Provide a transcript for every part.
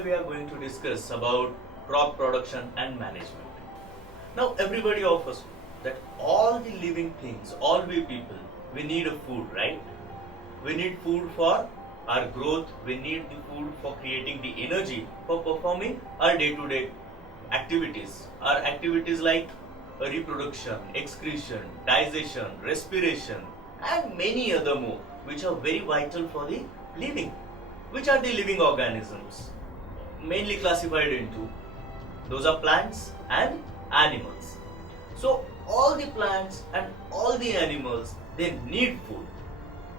Today we are going to discuss about crop production and management. Now everybody offers that all the living things, all we people, we need a food, right? We need food for our growth, we need the food for creating the energy for performing our day-to-day activities. Our activities like reproduction, excretion, digestion, respiration and many other more which are very vital for the living. Which are the living organisms? Mainly classified into, those are plants and animals. So all the plants and all the animals, they need food,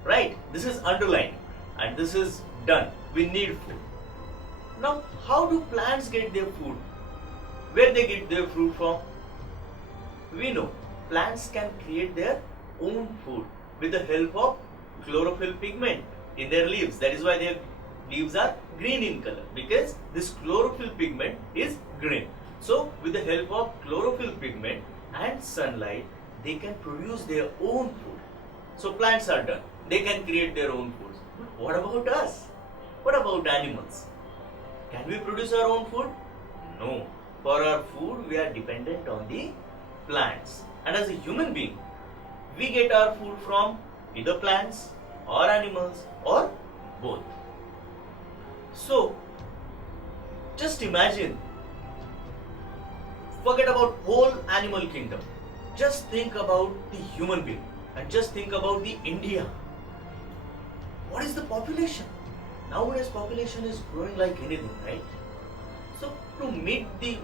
right? This is underlined and this is done. We need food. Now how do plants get their food? Where they get their food from? We know plants can create their own food with the help of chlorophyll pigment in their leaves. That is why their leaves are green in color, because this chlorophyll pigment is green. So with the help of chlorophyll pigment and sunlight, they can produce their own food. So plants are done. They can create their own foods. But what about us? What about animals? Can we produce our own food? No. For our food, we are dependent on the plants. And as a human being, we get our food from either plants or animals or both. So, just imagine, forget about whole animal kingdom. Just think about the human being and just think about the India. What is the population? Nowadays population is growing like anything, right? So to meet the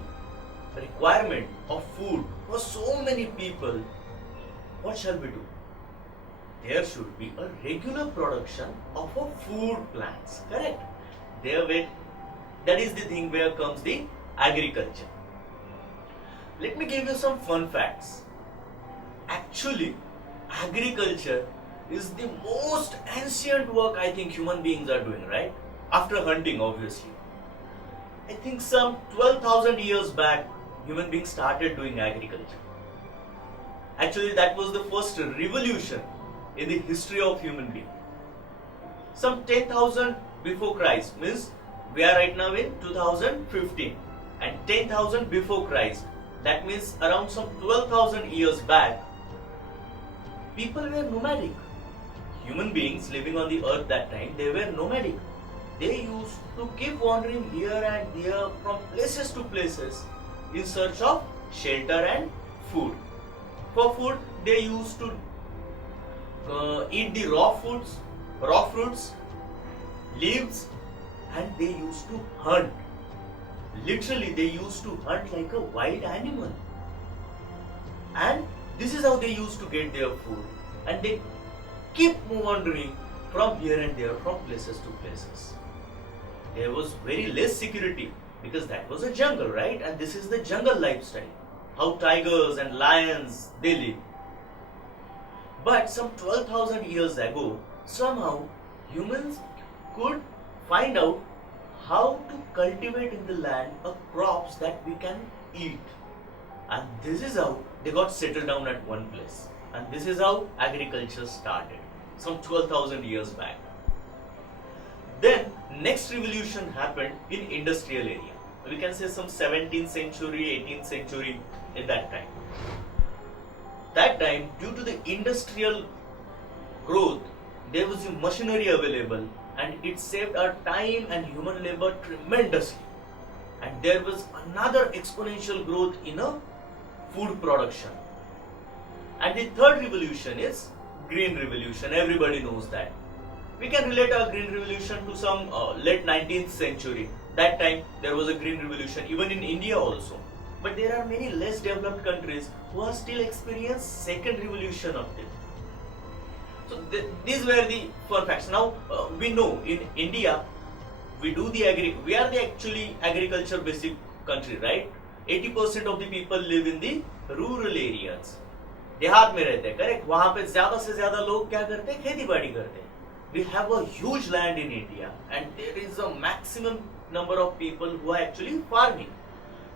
requirement of food for so many people, what shall we do? There should be a regular production of a food plants, correct? That is the thing where comes the agriculture. Let me give you some fun facts. Actually, agriculture is the most ancient work I think human beings are doing, right? After hunting, obviously. I think some 12,000 years back, human beings started doing agriculture. Actually, that was the first revolution in the history of human being. Some 10,000 before Christ, means we are right now in 2015, and 10,000 before Christ, that means around some 12,000 years back, people were nomadic. Human beings living on the earth that time, they were nomadic. They used to keep wandering here and there from places to places in search of shelter and food. For food, they used to eat the raw fruits, leaves, and they used to hunt. Literally, they used to hunt like a wild animal. And this is how they used to get their food. And they keep wandering from here and there, from places to places. There was very less security because that was a jungle, right? And this is the jungle lifestyle. How tigers and lions, they live. But some 12,000 years ago, somehow humans could find out how to cultivate in the land crops that we can eat. And this is how they got settled down at one place. And this is how agriculture started, some 12,000 years back. Then next revolution happened in industrial area. We can say some 17th century, 18th century in that time. That time, due to the industrial growth, there was a machinery available and it saved our time and human labor tremendously. And there was another exponential growth in a food production. And the third revolution is green revolution. Everybody knows that. We can relate our green revolution to some late 19th century. That time there was a green revolution even in India also. But there are many less developed countries who are still experiencing second revolution of it. So these were the fun facts. Now we know in India we are the actually agriculture basic country, right? 80% of the people live in the rural areas. देहात में रहते हैं, correct? वहां पे ज्यादा से ज्यादा लोग क्या करते हैं? खेती बाड़ी करते हैं. We have a huge land in India and there is a maximum number of people who are actually farming.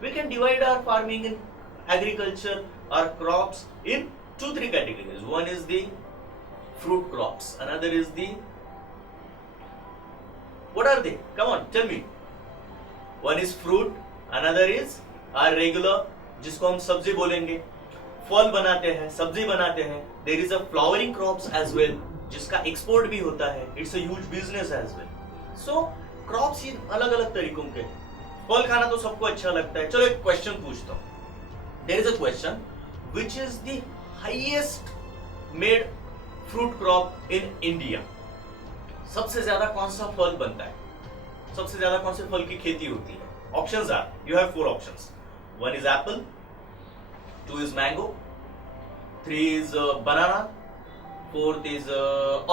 We can divide our farming in agriculture, our crops in 2-3 categories. One is the fruit crops, another is the, what are they? Come on, tell me. One is fruit, another is our regular, जिसको हम सब्जी बोलेंगे, फल बनाते हैं, सब्जी बनाते हैं. There is a flowering crops as well, जिसका एक्सपोर्ट भी होता है. It's a huge business as well. So crops in अलग अलग तरीकों के. फल खाना तो सबको अच्छा लगता है. चलो एक क्वेश्चन पूछता हूँ. There is a question, which is the highest made fruit crop in India? सबसे ज्यादा कौन सा फल बनता है? सबसे ज्यादा कौन से फल की खेती होती है? Options are, you have 4 options. 1 is apple, 2 is mango, 3 is banana, 4th is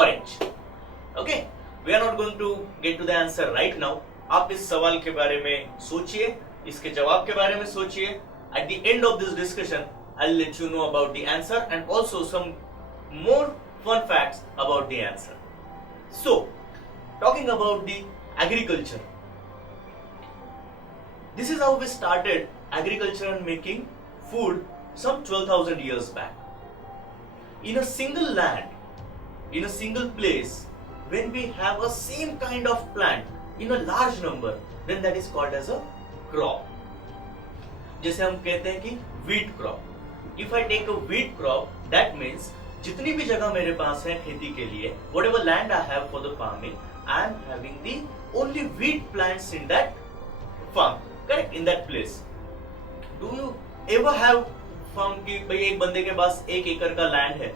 orange. Okay, we are not going to get to the answer right now. आप इस सवाल के बारे में सोचिए, इसके जवाब के बारे में सोचिए. At the end of this discussion, I'll let you know about the answer and also some more fun facts about the answer. So, talking about the agriculture. This is how we started agriculture and making food some 12,000 years back. In a single land, in a single place, when we have a same kind of plant in a large number, then that is called as a crop. जैसे हम कहते हैं कि wheat crop. If I take a wheat crop, that means जितनी भी जगह मेरे पास है खेती के लिए, whatever land I have for the farming, I am having the only wheat plants in that farm, correct? In that place. Do you ever have farm कि भाई एक बंदे के पास 1 एकड़ का land है,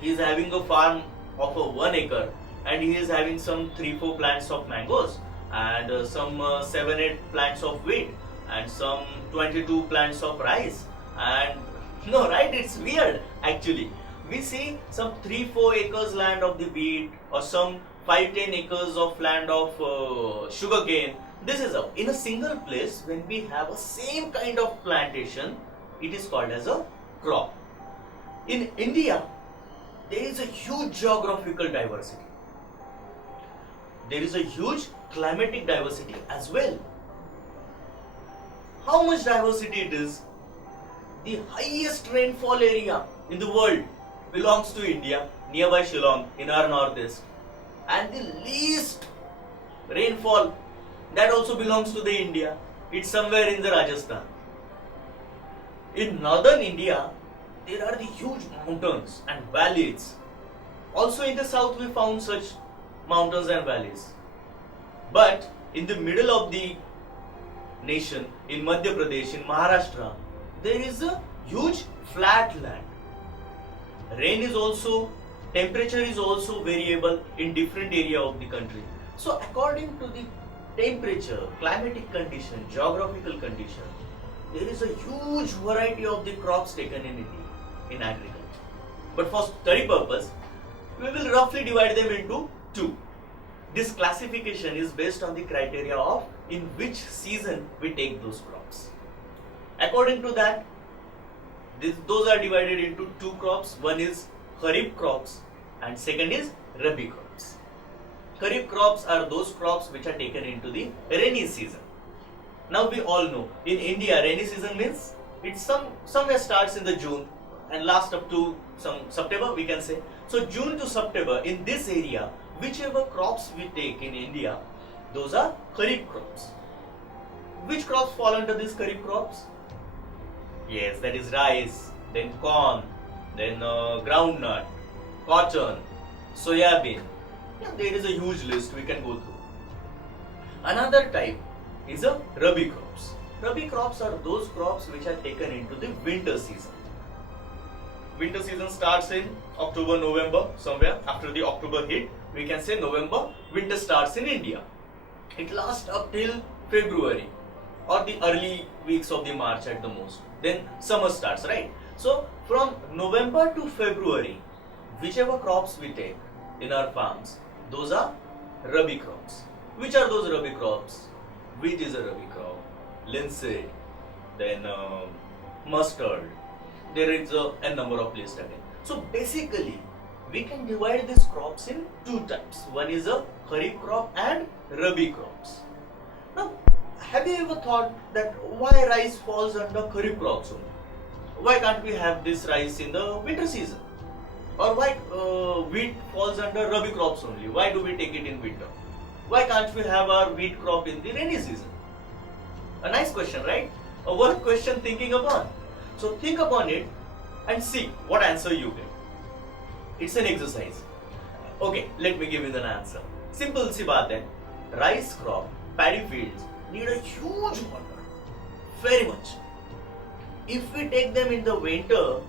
he is having a farm of a 1 acre and he is having some 3-4 plants of mangoes and some 7-8 plants of wheat and some 22 plants of rice. And no, right, it's weird actually. We see some 3-4 acres land of the wheat or some 5-10 acres of land of sugarcane. This is how, in a single place, when we have a same kind of plantation, it is called as a crop. In India, there is a huge geographical diversity. There is a huge climatic diversity as well. How much diversity it is? The highest rainfall area in the world belongs to India, nearby Shillong in our northeast, and the least rainfall, that also belongs to the India. It's somewhere in the Rajasthan. In northern India, there are the huge mountains and valleys. Also in the south we found such mountains and valleys. But in the middle of the nation, in Madhya Pradesh, in Maharashtra, there is a huge flat land. Rain is also, temperature is also variable in different area of the country. So according to the temperature, climatic condition, geographical condition, there is a huge variety of the crops taken in India, in agriculture. But for study purpose, we will roughly divide them into 2. This classification is based on the criteria of in which season we take those crops. According to that, those are divided into 2 crops. One is Kharif crops and second is Rabi crops. Kharif crops are those crops which are taken into the rainy season. Now we all know in India rainy season means it's somewhere starts in the June and lasts up to some September, we can say. So June to September in this area, whichever crops we take in India, those are Kharif crops. Which crops fall under these Kharif crops? Yes, that is rice, then corn, then groundnut, cotton, soybean. Yeah, there is a huge list we can go through. Another type is a Rabi crops. Rabi crops are those crops which are taken into the winter season. Winter season starts in October, November, somewhere after the October hit, we can say November, winter starts in India. It lasts up till February or the early weeks of the March at the most. Then summer starts, right? So from November to February, whichever crops we take in our farms, those are Rabi crops. Which are those Rabi crops? Wheat is a Rabi crop, linseed, then mustard. There is a number of lists again. So basically, we can divide these crops in 2 types. One is a Kharif crop and Rabi crops. Now, have you ever thought that why rice falls under Kharif crops only? Why can't we have this rice in the winter season? Or why wheat falls under Rabi crops only? Why do we take it in winter? Why can't we have our wheat crop in the rainy season? A nice question, right? A worth question thinking upon. So think upon it and see what answer you get. It's an exercise. Okay, let me give you the answer. Simple सी बात है. Rice crop, paddy fields need a huge water, very much. If we take them in the winter,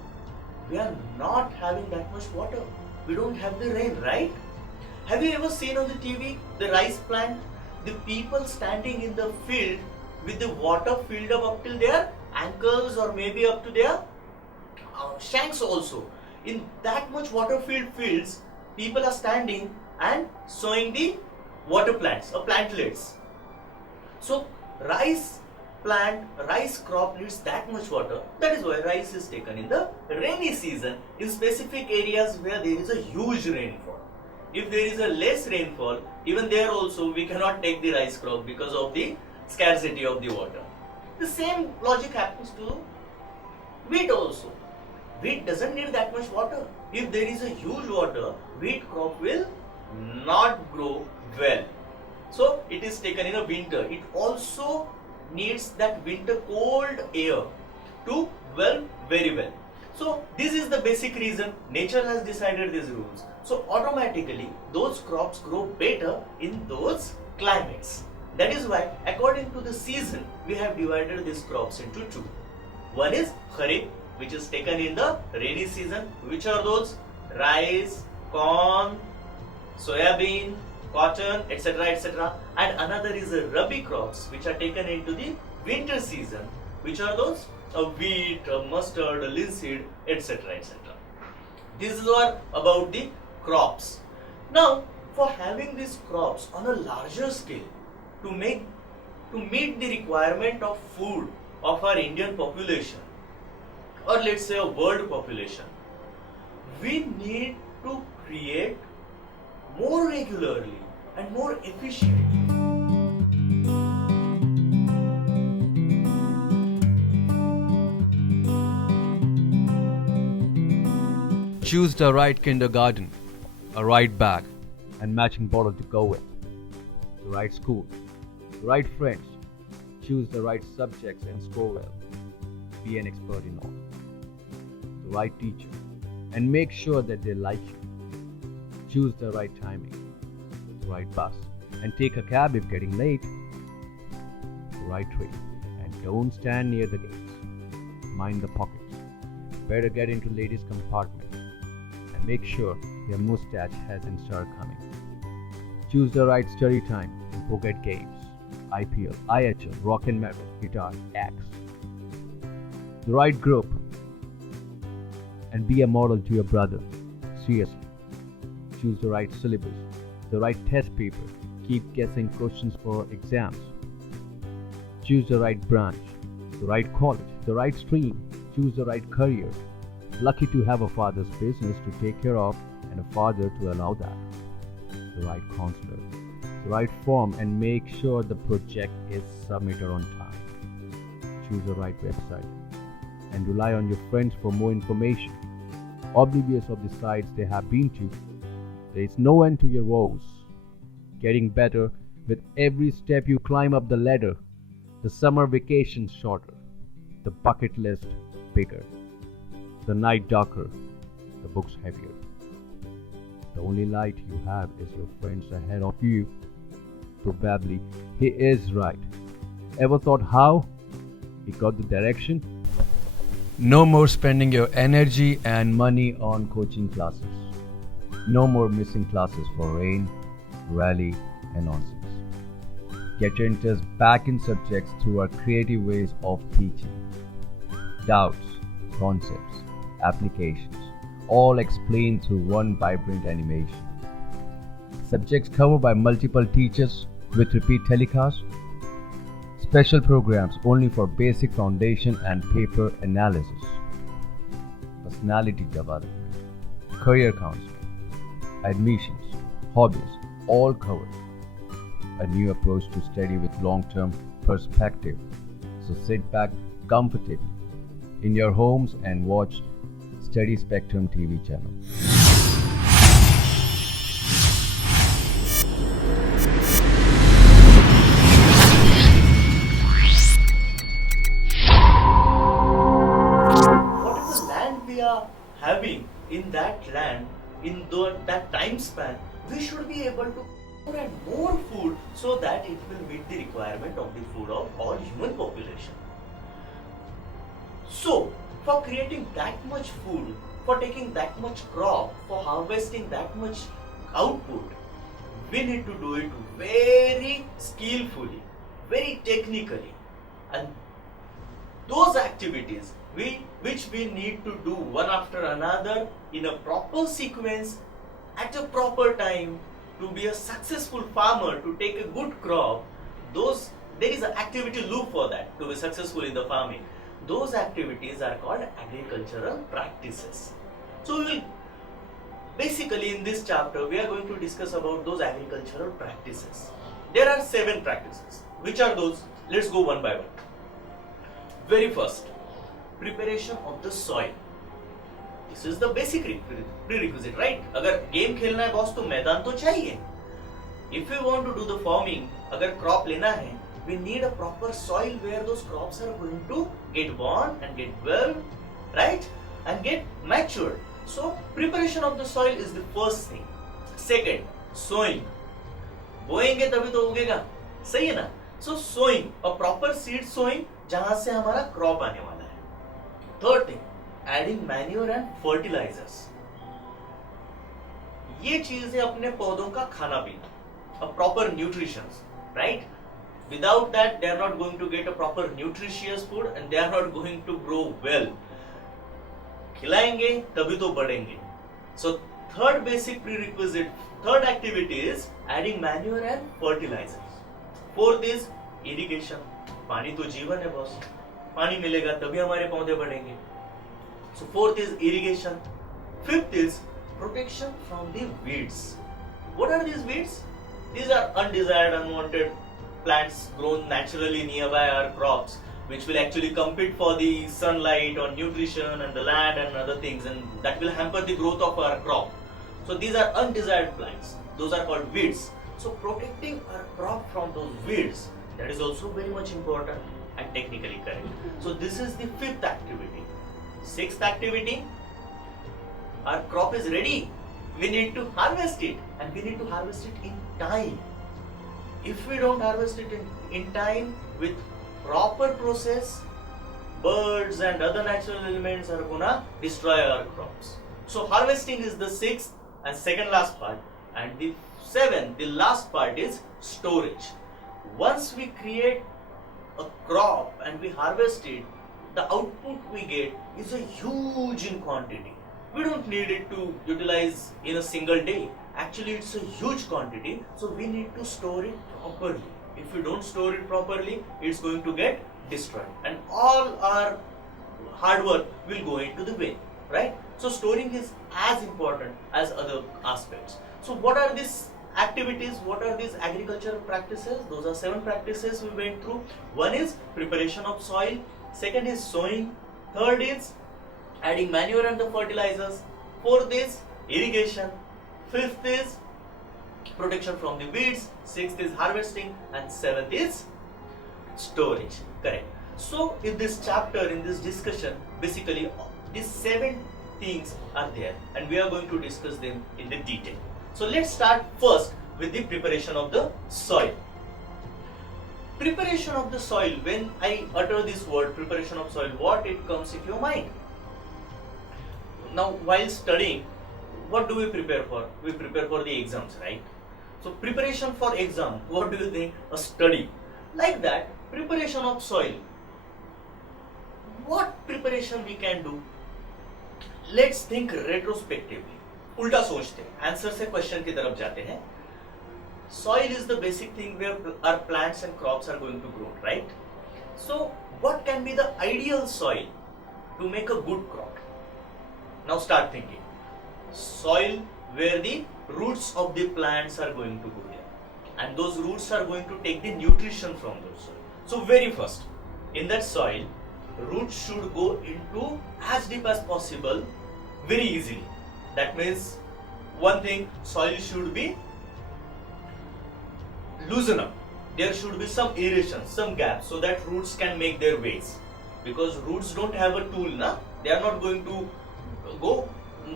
we are not having that much water. We don't have the rain, right? Have you ever seen on the TV the rice plant? The people standing in the field with the water filled up till their ankles or maybe up to their shanks also. In that much water filled fields, people are standing and sowing the water plants or plantlets. So rice crop needs that much water. That is why rice is taken in the rainy season in specific areas where there is a huge rainfall. If there is a less rainfall, even there also we cannot take the rice crop because of the scarcity of the water. The same logic happens to wheat also. Wheat doesn't need that much water. If there is a huge water, wheat crop will not grow well. So it is taken in a winter. It also needs that winter cold air to well very well. So this is the basic reason nature has decided these rules. So automatically those crops grow better in those climates. That is why according to the season we have divided these crops into two. One is kharif, which is taken in the rainy season. Which are those? Rice, corn, soybean, cotton, etc., etc. And another is the rabi crops, which are taken into the winter season. Which are those? A wheat, a mustard, a linseed, etc., etc. These are about the crops. Now, for having these crops on a larger scale, to meet the requirement of food of our Indian population, or let's say a world population, we need to create more regularly and more efficiently. Choose the right kindergarten, a right bag, and matching bottle to go with, the right school, the right friends, choose the right subjects and score well, be an expert in all, the right teacher, and make sure that they like you. Choose the right timing, the right bus, and take a cab if getting late, the right train, and don't stand near the gates. Mind the pockets, better get into ladies' compartment, and make sure your mustache hasn't started coming. Choose the right study time and forget games, IPL, IHL, rock and metal, guitar, axe. The right group, and be a model to your brother. Seriously. Choose the right syllabus, the right test paper. Keep guessing questions for exams. Choose the right branch, the right college, the right stream. Choose the right career. Lucky to have a father's business to take care of and a father to allow that. The right counselor, the right form, and make sure the project is submitted on time. Choose the right website and rely on your friends for more information. Oblivious of the sites they have been to, there is no end to your woes. Getting better with every step you climb up the ladder. The summer vacations shorter, the bucket list bigger, the night darker, the books heavier. The only light you have is your friends ahead of you. Probably he is right. Ever thought how he got the direction? No more spending your energy and money on coaching classes. No more missing classes for rain, rally, and nonsense. Get your interest back in subjects through our creative ways of teaching. Doubts, concepts, applications, all explained through one vibrant animation. Subjects covered by multiple teachers with repeat telecasts. Special programs only for basic foundation and paper analysis. Personality development, career counseling, admissions, hobbies, all covered. A new approach to study with long-term perspective. So sit back comfortably in your homes and watch Study Spectrum TV channel. time span, we should be able to more and more food so that it will meet the requirement of the food of all human population. So, for creating that much food, for taking that much crop, for harvesting that much output, we need to do it very skillfully, very technically, and those activities which we need to do one after another in a proper sequence at a proper time to be a successful farmer, to take a good crop, there is an activity loop for that to be successful in the farming. Those activities are called agricultural practices. So we will basically in this chapter we are going to discuss about those agricultural practices. There are 7 practices. Which are those? Let's go one by one. Very first, preparation of the soil. This is the basic prerequisite, right? अगर game खेलना है boss तो मैदान तो चाहिए. If we want to do the farming, अगर crop लेना है, we need a proper soil where those crops are going to get born and get well, right? And get matured. So preparation of the soil is the first thing. Second, sowing. बोएंगे तभी तो उगेगा, सही है ना? So sowing, a proper seed sowing जहां से हमारा crop आने वाला है. Third thing, adding manure and fertilizers. ये चीज है अपने पौधों का खाना पीना, a proper nutrition, right? Without that, they are not going to get a proper nutritious food and they are not going to grow well. खिलाएंगे तभी तो बढ़ेंगे. So third basic prerequisite, third activity is adding manure and fertilizers. Fourth is irrigation. पानी तो जीवन है boss, पानी मिलेगा तभी हमारे पौधे बढ़ेंगे. So fourth is irrigation. Fifth is protection from the weeds. What are these weeds? These are undesired, unwanted plants grown naturally nearby our crops, which will actually compete for the sunlight or nutrition and the land and other things, and that will hamper the growth of our crop. So these are undesired plants. Those are called weeds. So protecting our crop from those weeds, that is also very much important and technically correct. So this is the fifth activity. Sixth activity, our crop is ready. We need to harvest it, and we need to harvest it in time. If we don't harvest it in time with proper process, birds and other natural elements are gonna destroy our crops. So harvesting is the sixth and second last part, and the seventh, the last part is storage. Once we create a crop and we harvest it, the output we get is a huge in quantity. We don't need it to utilize in a single day. Actually, it's a huge quantity, so we need to store it properly. If we don't store it properly, it's going to get destroyed, and all our hard work will go into the vain, right? So storing is as important as other aspects. So what are these activities? What are these agricultural practices? Those are 7 practices we went through. One is preparation of soil. Second is sowing. Third is adding manure and the fertilizers. Fourth is irrigation. Fifth is protection from the weeds. Sixth is harvesting, and seventh is storage. Correct. So in this chapter, in this discussion, basically these 7 things are there, and we are going to discuss them in the detail. So let's start first with the preparation of the soil. Preparation of the soil, when I utter this word preparation of soil, what it comes in your mind? Now while studying, what do we prepare for? We prepare for the exams, right? So preparation for exam, what do you think? A study. Like that, preparation of soil. What preparation we can do? Let's think retrospectively. उल्टा सोचते हैं, answer से question की तरफ जाते हैं. Soil is the basic thing where our plants and crops are going to grow, right? So what can be the ideal soil to make a good crop? Now start thinking. Soil where the roots of the plants are going to go there, and those roots are going to take the nutrition from those soil. So very first, in that soil, roots should go into as deep as possible very easily. That means one thing, soil should be loosen up. There should be some aeration, some gaps, so that roots can make their ways. Because roots don't have a tool, na? They are not going to go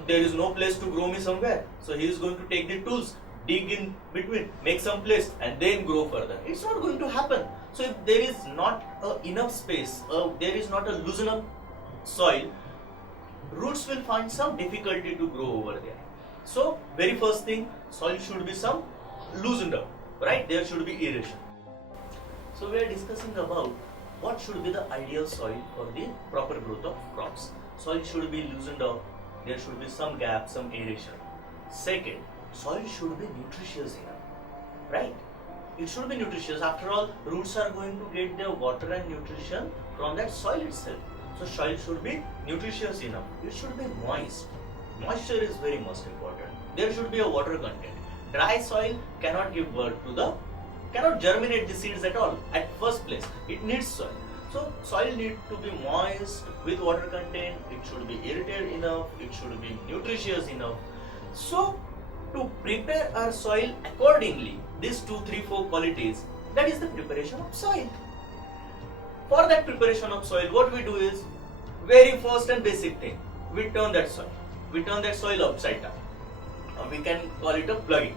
there is no place to grow me somewhere, so he is going to take the tools, dig in between, make some place, and then grow further. It's not going to happen. So if there is not enough space, there is not a loosen up soil, roots will find some difficulty to grow over there. So very first thing, soil should be some loosened up, right? There should be aeration. So we are discussing about what should be the ideal soil for the proper growth of crops. Soil should be loosened up, there should be some gap, some aeration. Second, soil should be nutritious enough, right? It should be nutritious. After all, roots are going to get their water and nutrition from that soil itself. So soil should be nutritious enough. It should be moist. Moisture is very most important. There should be a water content. Dry soil cannot give birth to cannot germinate the seeds at all at first place. It needs soil. So soil needs to be moist with water content. It should be aerated enough. It should be nutritious enough. So to prepare our soil accordingly, these 2, 3, 4 qualities, that is the preparation of soil. For that preparation of soil, what we do is, very first and basic thing, we turn that soil. We turn that soil upside down. We can call it a plugging.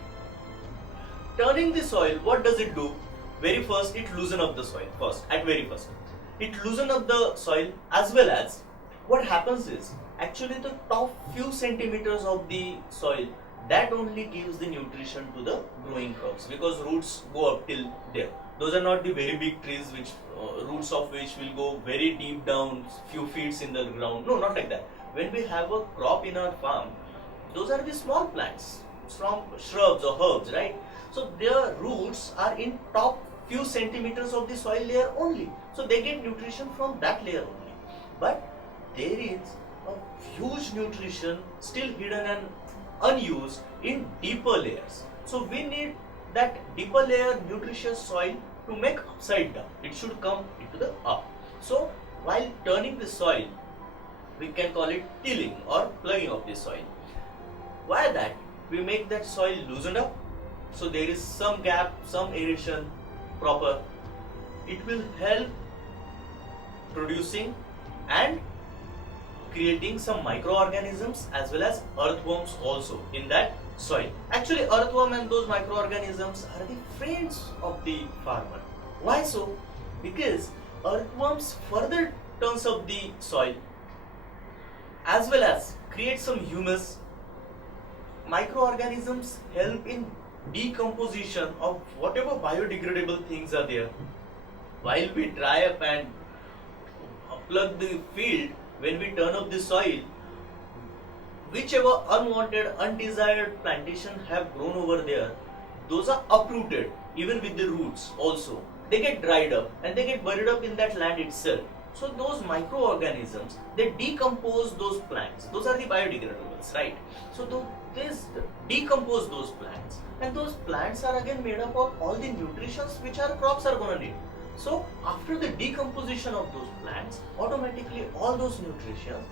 Turning the soil, what does it do? Very first, it loosens up the soil very first. It loosens up the soil, as well as what happens is, actually the top few centimeters of the soil, that only gives the nutrition to the growing crops, because roots go up till there. Those are not the very big trees which roots of which will go very deep down, few feet in the ground. No, not like that. When we have a crop in our farm, those are the small plants from shrubs or herbs, right? So their roots are in top few centimeters of the soil layer only. So they get nutrition from that layer only. But there is a huge nutrition still hidden and unused in deeper layers. So we need that deeper layer nutritious soil to make upside down. It should come into the up. So while turning the soil, we can call it tilling or plugging of the soil. Why that? We make that soil loosened up, so there is some gap, some aeration proper. It will help producing and creating some microorganisms as well as earthworms also in that soil. Actually, earthworm and those microorganisms are the friends of the farmer. Why so? Because earthworms further turns up the soil as well as create some humus. Microorganisms help in decomposition of whatever biodegradable things are there. While we dry up and plug the field, when we turn up the soil, whichever unwanted, undesired plantation have grown over there, those are uprooted even with the roots also. They get dried up and they get buried up in that land itself. So those microorganisms, they decompose those plants. Those are the biodegradables, right? So they decompose those plants, and those plants are again made up of all the nutrients which our crops are going to need. So after the decomposition of those plants, automatically all those nutrients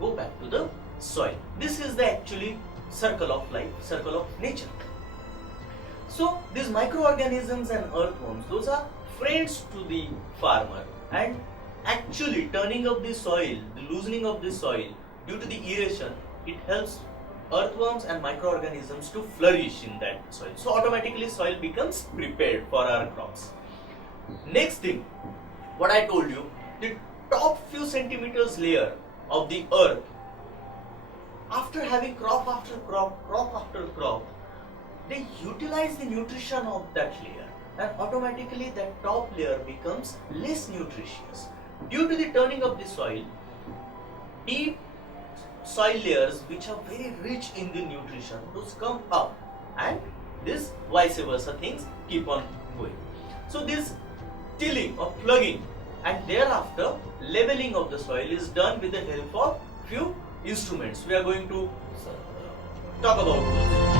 go back to the soil. This is the actually circle of life, circle of nature. So these microorganisms and earthworms, those are friends to the farmer, and actually turning up the soil, the loosening of the soil due to the aeration, it helps earthworms and microorganisms to flourish in that soil. So automatically soil becomes prepared for our crops. Next thing, what I told you, the top few centimeters layer of the earth, after having crop after crop, they utilize the nutrition of that layer, and automatically that top layer becomes less nutritious. Due to the turning of the soil, deep soil layers which are very rich in the nutrition, those come up, and this vice versa things keep on going. So this tilling or plugging and thereafter leveling of the soil is done with the help of few instruments. We are going to talk about those.